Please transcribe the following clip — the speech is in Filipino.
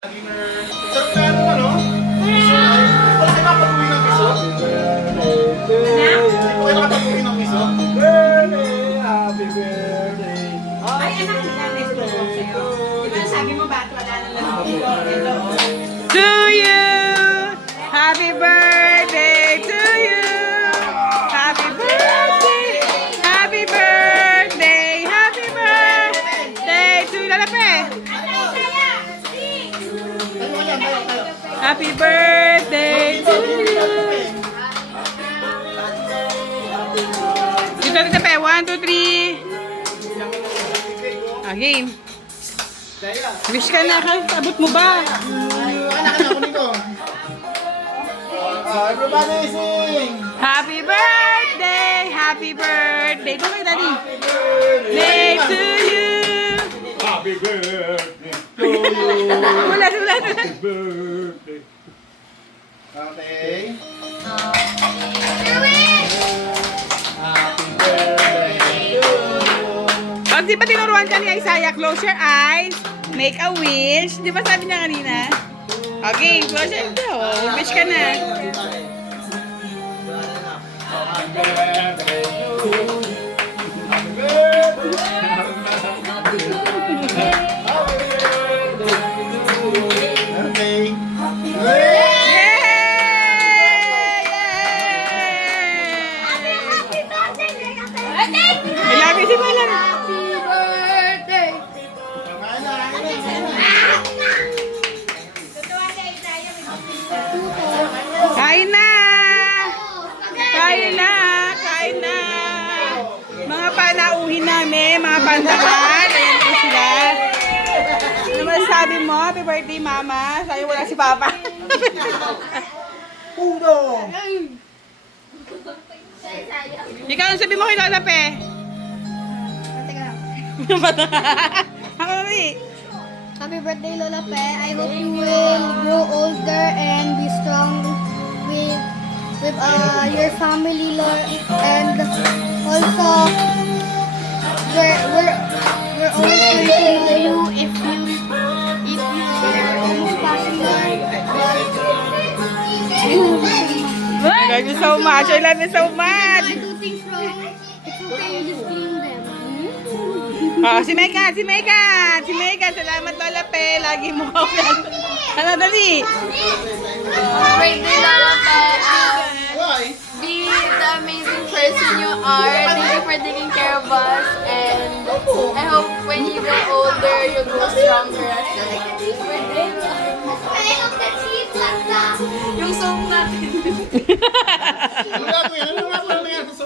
Sarap na ano, ano? Miso. Wala ka nakapag-uwi ng miso? Hindi ko kayo nakapag-uwi ng miso? Happy birthday. Ay, anak, nanay ko sa'yo. Diba sabi mo ba't wala nang lamang dito? Ito. To you! Happy birthday to you! Happy birthday! Happy birthday! Happy birthday to Lalape! Happy birthday to you! Dito, Lalape. 1, 2, 3. Game. Wish ka na, abot mo ba? Anak na kunin ko. Everybody sing! Happy birthday! Happy birthday! Doon kay Daddy! Day to you! Happy birthday to you! Ulan, ulan! Birthday! Okay. Happy birthday to you! Pag di ba tinuruan ka ni Isaiah, close your eyes, make a wish. Di ba sabi niya kanina? Okay, close your eyes. Oh, wish ka na. Happy birthday to you! Happy birthday! Happy birthday to you! Okay. Yay! I love you si Malan. Kain na! Kain na! Kain na! Mga panauhin namin, mga pandakan. Ayan po sila. Ano masasabi mo? Happy birthday, Mama. Sa'yo wala si Papa. Uno! Ikaw, ano sabi mo kay Lola Pe? Ako, Mami. Happy birthday, Lola Pe. I hope you will grow older and be strong with your family, Lord. And also, we're always going to know you if you are almost passing, Lord. I love you so much. I love you so much. I do things wrong. It's okay, you just clean them. Oh, si Mega, si Mega. Si Mega, salamat Lola Pe. Lagi mo ako yan. Ano, dali. Birthday Lola Pe. Why? Be the amazing person you are. Thank you for taking care of us. And I hope when you grow older, you'll grow stronger as well. I hope that she's like that. Yung song natin.